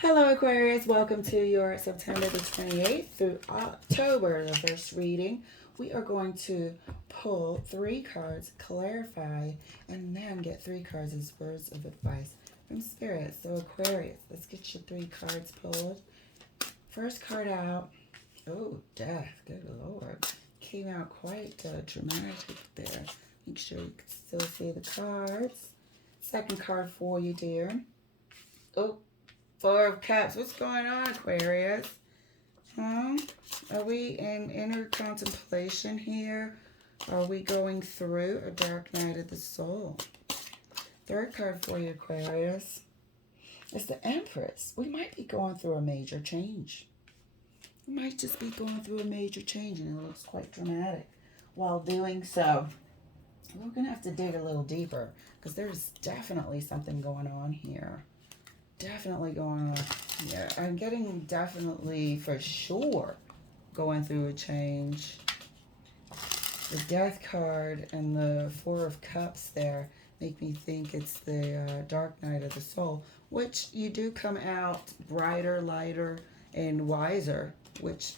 Hello Aquarius, welcome to your September the 28th through October the 1st reading. We are going to pull 3 cards, clarify, and then get 3 cards as words of advice from Spirit. So Aquarius, let's get your 3 cards pulled. First card out, oh, Death, good Lord. Came out quite dramatic there. Make sure you can still see the cards. Second card for you, dear. Oh, 4 of Cups. What's going on, Aquarius? Huh? Are we in inner contemplation here? Are we going through a dark night of the soul? Third card for you, Aquarius. It's the Empress. We might be going through a major change. We might just be going through a major change, and it looks quite dramatic. While doing so, we're going to have to dig a little deeper because there's definitely something going on here. Definitely going on. Yeah, I'm getting definitely for sure going through a change. The Death card and the 4 of Cups there make me think it's the dark night of the soul, which you do come out brighter, lighter, and wiser, which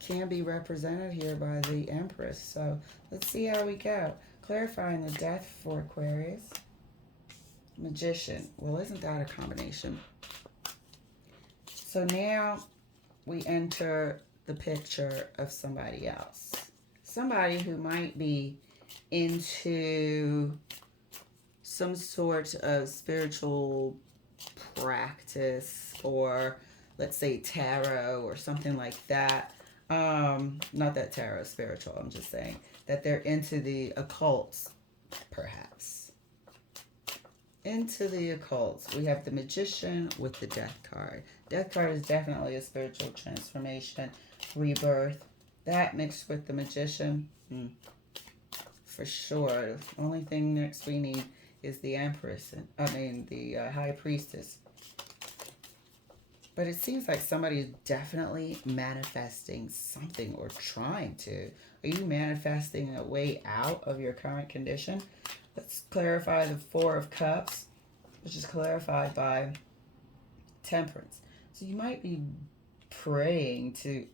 can be represented here by the Empress. So let's see how we go. Clarifying the Death for Aquarius. Magician. Well, isn't that a combination? So now we enter the picture of somebody else. Somebody who might be into some sort of spiritual practice, or let's say tarot or something like that. Not that tarot is spiritual, I'm just saying that they're into the occults, perhaps. Into the occults, we have the Magician with the Death card. Death card is definitely a spiritual transformation, rebirth. That mixed with the Magician, for sure. The only thing next we need is the Empress, the High Priestess. But it seems like somebody is definitely manifesting something or trying to. Are you manifesting a way out of your current condition? Let's clarify the 4 of Cups, which is clarified by Temperance. So you might be praying to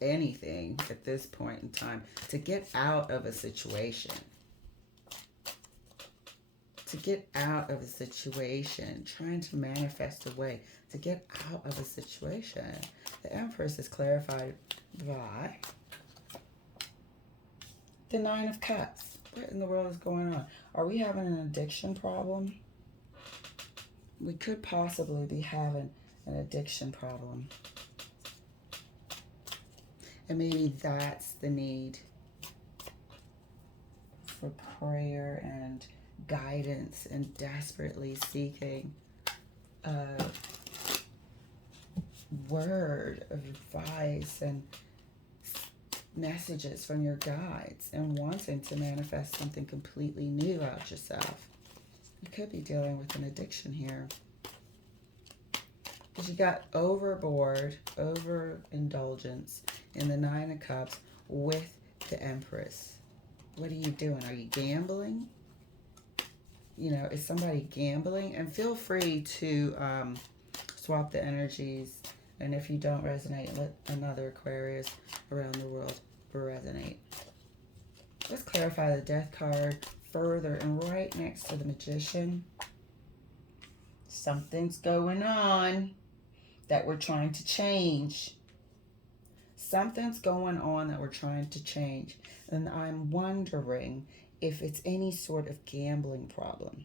anything at this point in time to get out of a situation. To get out of a situation, trying to manifest a way to get out of a situation. The Empress is clarified by the 9 of Cups. What in the world is going on? Are we having an addiction problem? We could possibly be having an addiction problem. And maybe that's the need for prayer and guidance and desperately seeking a word of advice and messages from your guides and wanting to manifest something completely new about yourself. You could be dealing with an addiction here. Because you got overboard, overindulgence in the 9 of Cups with the Empress. What are you doing? Are you gambling? You know, is somebody gambling? And feel free to swap the energies. And if you don't resonate, let another Aquarius around the world resonate. Let's clarify the Death card further. And right next to the Magician, something's going on that we're trying to change. Something's going on that we're trying to change. And I'm wondering if it's any sort of gambling problem.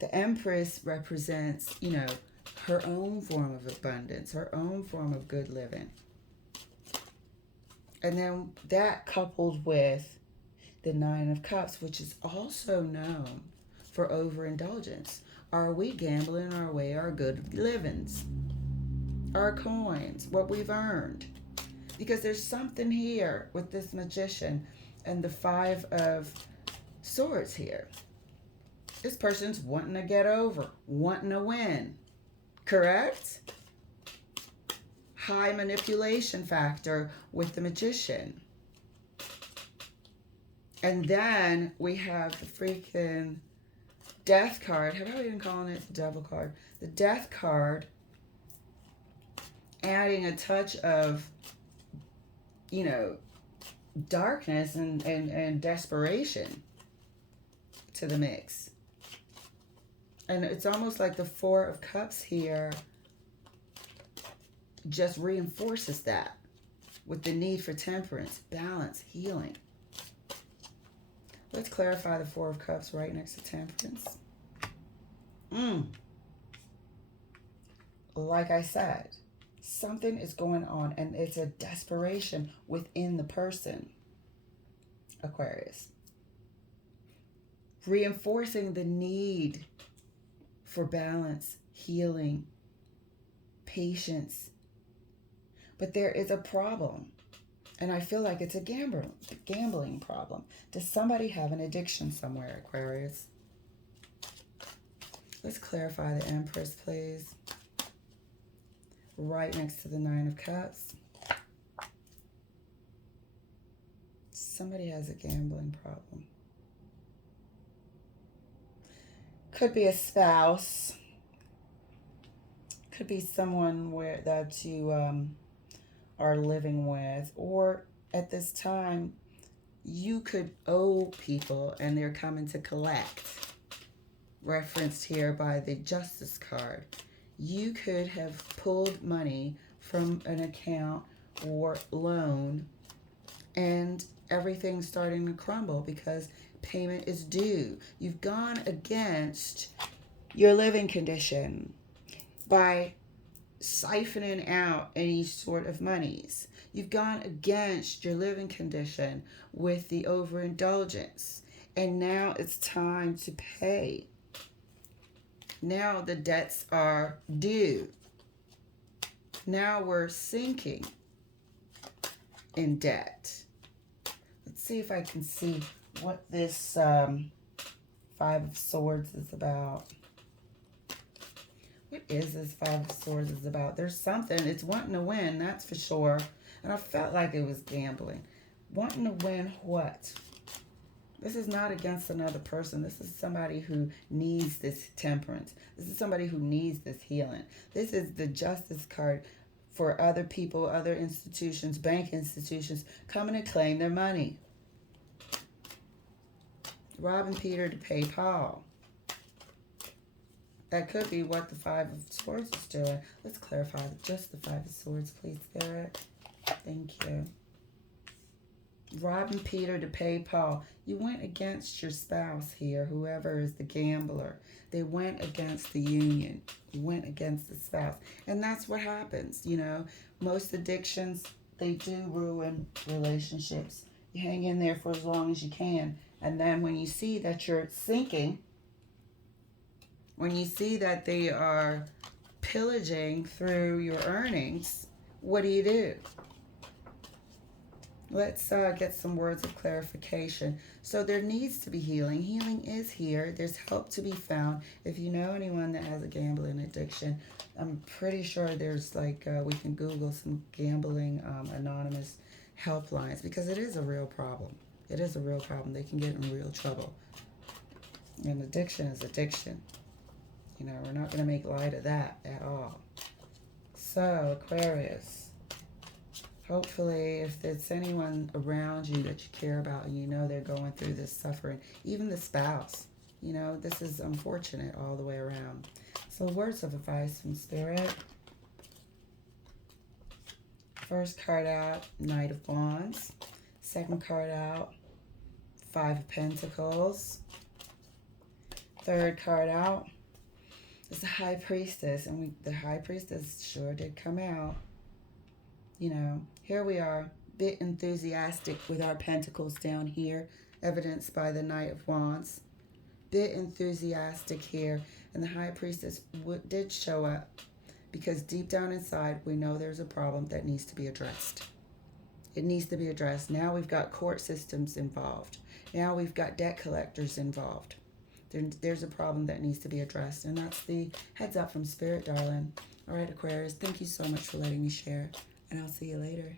The Empress represents, her own form of abundance, her own form of good living. And then that coupled with the 9 of Cups, which is also known for overindulgence. Are we gambling our way our good livings, our coins, what we've earned? Because there's something here with this Magician and the 5 of Swords here. This person's wanting to get over, wanting to win. Correct? High manipulation factor with the Magician. And then we have the freaking Death card. How about even calling it the Devil card? The Death card, adding a touch of, you know, darkness and desperation to the mix. And it's almost like the Four of Cups here just reinforces that with the need for temperance, balance, healing. Let's clarify the Four of Cups right next to temperance. Like I said, something is going on, and it's a desperation within the person, Aquarius. Reinforcing the need for balance, healing, patience. But there is a problem, and I feel like it's a gambling problem. Does somebody have an addiction somewhere, Aquarius? Let's clarify the Empress, please. Right next to the Nine of Cups. Somebody has a gambling problem. Could be a spouse. Could be someone that you are living with. Or at this time, you could owe people and they're coming to collect. Referenced here by the Justice card. You could have pulled money from an account or loan, and everything's starting to crumble because payment is due. You've gone against your living condition by siphoning out any sort of monies. You've gone against your living condition with the overindulgence, and now it's time to pay. Now the debts are due. Now we're sinking in debt. Let's see if I can see what this Five of Swords is about. What is this Five of Swords is about? There's something. It's wanting to win, that's for sure. And I felt like it was gambling. Wanting to win what? This is not against another person. This is somebody who needs this temperance. This is somebody who needs this healing. This is the Justice card for other people, other institutions, bank institutions, coming to claim their money. Robbing Peter to pay Paul. That could be what the Five of Swords is doing. Let's clarify just the Five of Swords, please, Spirit. Thank you. Robbing Peter to pay Paul. You went against your spouse here, whoever is the gambler. They went against the union. You went against the spouse. And that's what happens, you know. Most addictions, they do ruin relationships. You hang in there for as long as you can. And then when you see that you're sinking, when you see that they are pillaging through your earnings, what do? Let's get some words of clarification. So there needs to be healing. Healing is here. There's help to be found. If you know anyone that has a gambling addiction, I'm pretty sure there's like, we can Google some gambling anonymous helplines, because it is a real problem. It is a real problem. They can get in real trouble. And addiction is addiction. You know, we're not going to make light of that at all. So, Aquarius. Hopefully, if there's anyone around you that you care about and you know they're going through this suffering, even the spouse, you know, this is unfortunate all the way around. So words of advice from Spirit. First card out, Knight of Wands. Second card out, Five of Pentacles. Third card out is the High Priestess. And the High Priestess sure did come out. You know, here we are, bit enthusiastic with our pentacles down here, evidenced by the Knight of Wands. Bit enthusiastic here, and the High Priestess did show up, because deep down inside, we know there's a problem that needs to be addressed. It needs to be addressed. Now we've got court systems involved. Now we've got debt collectors involved. There's a problem that needs to be addressed, and that's the heads up from Spirit, darling. All right, Aquarius, thank you so much for letting me share. And I'll see you later.